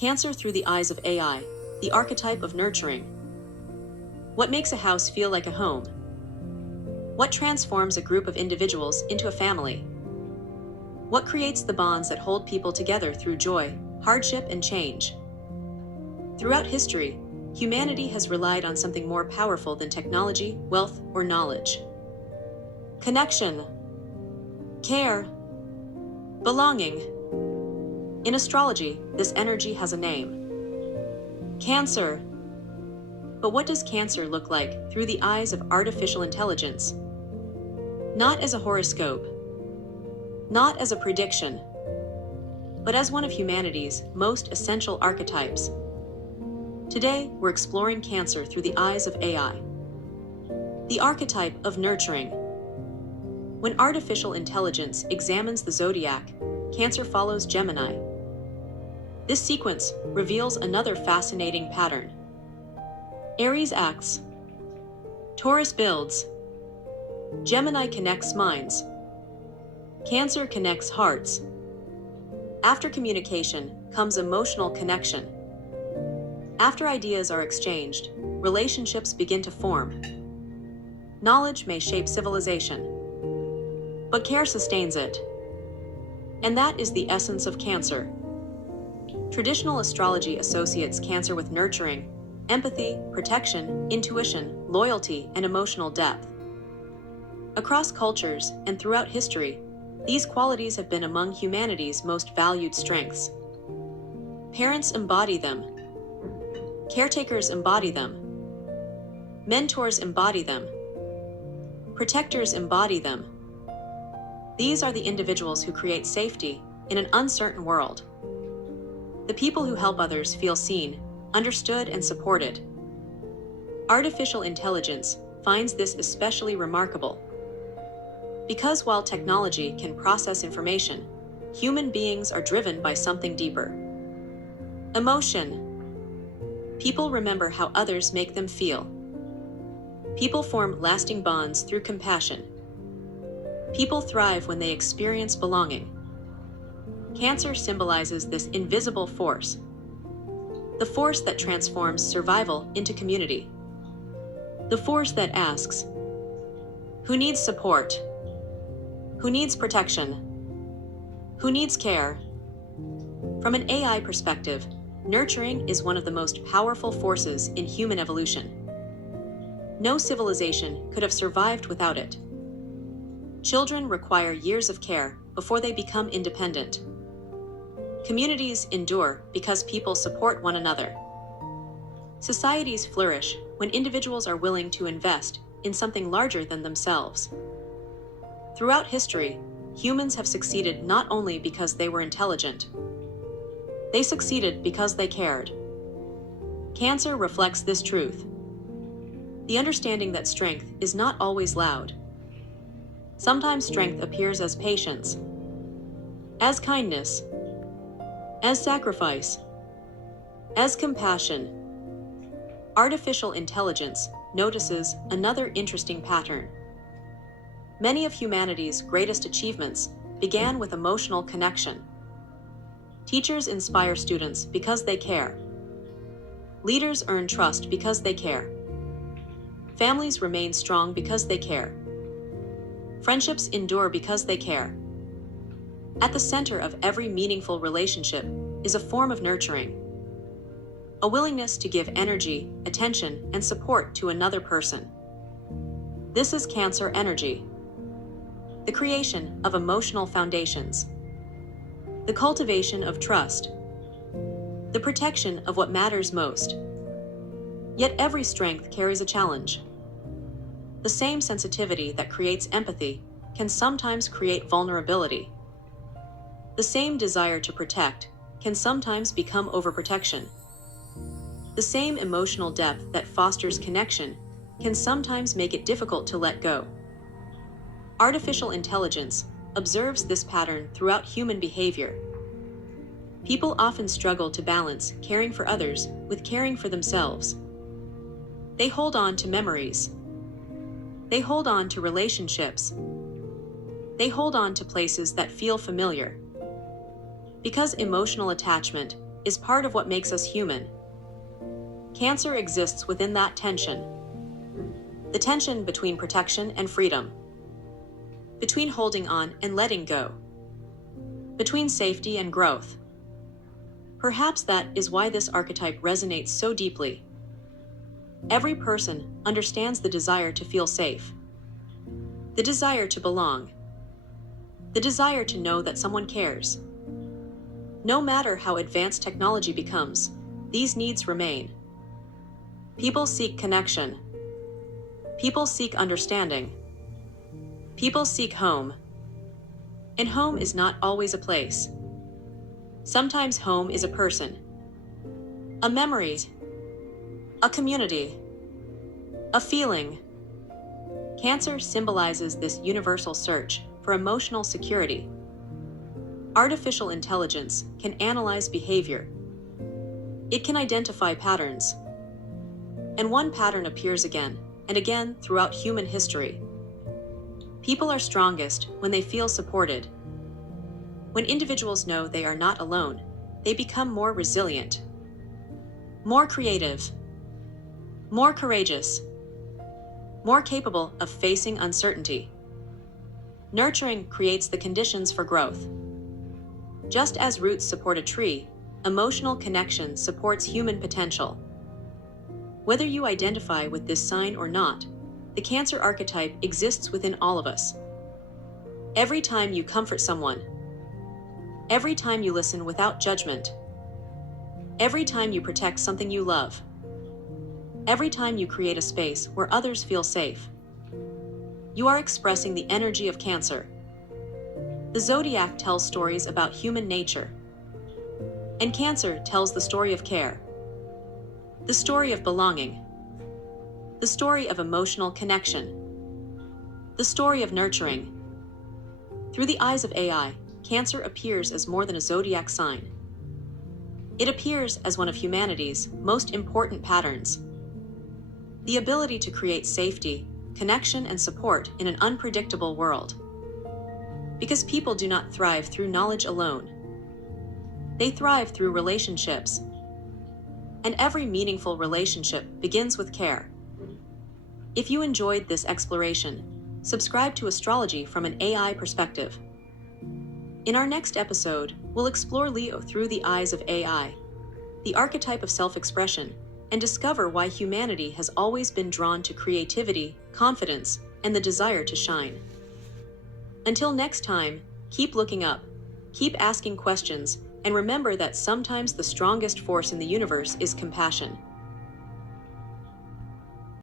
Cancer through the eyes of AI, the archetype of nurturing. What makes a house feel like a home? What transforms a group of individuals into a family? What creates the bonds that hold people together through joy, hardship, and change? Throughout history, humanity has relied on something more powerful than technology, wealth, or knowledge. Connection, care, belonging. In astrology, this energy has a name: Cancer. But what does Cancer look like through the eyes of artificial intelligence? Not as a horoscope, not as a prediction, but as one of humanity's most essential archetypes. Today, we're exploring Cancer through the eyes of AI. The archetype of nurturing. When artificial intelligence examines the Zodiac, Cancer follows Gemini. This sequence reveals another fascinating pattern. Aries acts, Taurus builds, Gemini connects minds, Cancer connects hearts. After communication comes emotional connection. After ideas are exchanged, relationships begin to form. Knowledge may shape civilization, but care sustains it. And that is the essence of Cancer. Traditional astrology associates Cancer with nurturing, empathy, protection, intuition, loyalty, and emotional depth. Across cultures and throughout history, these qualities have been among humanity's most valued strengths. Parents embody them. Caretakers embody them. Mentors embody them. Protectors embody them. These are the individuals who create safety in an uncertain world. The people who help others feel seen, understood, and supported. Artificial intelligence finds this especially remarkable. Because while technology can process information, human beings are driven by something deeper. Emotion. People remember how others make them feel. People form lasting bonds through compassion. People thrive when they experience belonging. Cancer symbolizes this invisible force, the force that transforms survival into community. The force that asks, who needs support? Who needs protection? Who needs care? From an AI perspective, nurturing is one of the most powerful forces in human evolution. No civilization could have survived without it. Children require years of care before they become independent. Communities endure because people support one another. Societies flourish when individuals are willing to invest in something larger than themselves. Throughout history, humans have succeeded not only because they were intelligent. They succeeded because they cared. Cancer reflects this truth. The understanding that strength is not always loud. Sometimes strength appears as patience, as kindness, as sacrifice, as compassion. Artificial intelligence notices another interesting pattern. Many of humanity's greatest achievements began with emotional connection. Teachers inspire students because they care. Leaders earn trust because they care. Families remain strong because they care. Friendships endure because they care. At the center of every meaningful relationship is a form of nurturing, a willingness to give energy, attention, and support to another person. This is Cancer energy. The creation of emotional foundations, the cultivation of trust, the protection of what matters most. Yet every strength carries a challenge. The same sensitivity that creates empathy can sometimes create vulnerability. The same desire to protect can sometimes become overprotection. The same emotional depth that fosters connection can sometimes make it difficult to let go. Artificial intelligence observes this pattern throughout human behavior. People often struggle to balance caring for others with caring for themselves. They hold on to memories. They hold on to relationships. They hold on to places that feel familiar. Because emotional attachment is part of what makes us human. Cancer exists within that tension. The tension between protection and freedom. Between holding on and letting go. Between safety and growth. Perhaps that is why this archetype resonates so deeply. Every person understands the desire to feel safe. The desire to belong. The desire to know that someone cares. No matter how advanced technology becomes, these needs remain. People seek connection. People seek understanding. People seek home. And home is not always a place. Sometimes home is a person, a memory, a community, a feeling. Cancer symbolizes this universal search for emotional security. Artificial intelligence can analyze behavior. It can identify patterns. And one pattern appears again and again throughout human history. People are strongest when they feel supported. When individuals know they are not alone, they become more resilient, more creative, more courageous, more capable of facing uncertainty. Nurturing creates the conditions for growth. Just as roots support a tree, emotional connection supports human potential. Whether you identify with this sign or not, the Cancer archetype exists within all of us. Every time you comfort someone, every time you listen without judgment, every time you protect something you love, every time you create a space where others feel safe, you are expressing the energy of Cancer. The Zodiac tells stories about human nature, and Cancer tells the story of care, the story of belonging, the story of emotional connection, the story of nurturing. Through the eyes of AI, Cancer appears as more than a zodiac sign. It appears as one of humanity's most important patterns. The ability to create safety, connection, and support in an unpredictable world. Because people do not thrive through knowledge alone. They thrive through relationships. And every meaningful relationship begins with care. If you enjoyed this exploration, subscribe to Astrology from an AI perspective. In our next episode, we'll explore Leo through the eyes of AI, the archetype of self-expression, and discover why humanity has always been drawn to creativity, confidence, and the desire to shine. Until next time, keep looking up, keep asking questions, and remember that sometimes the strongest force in the universe is compassion.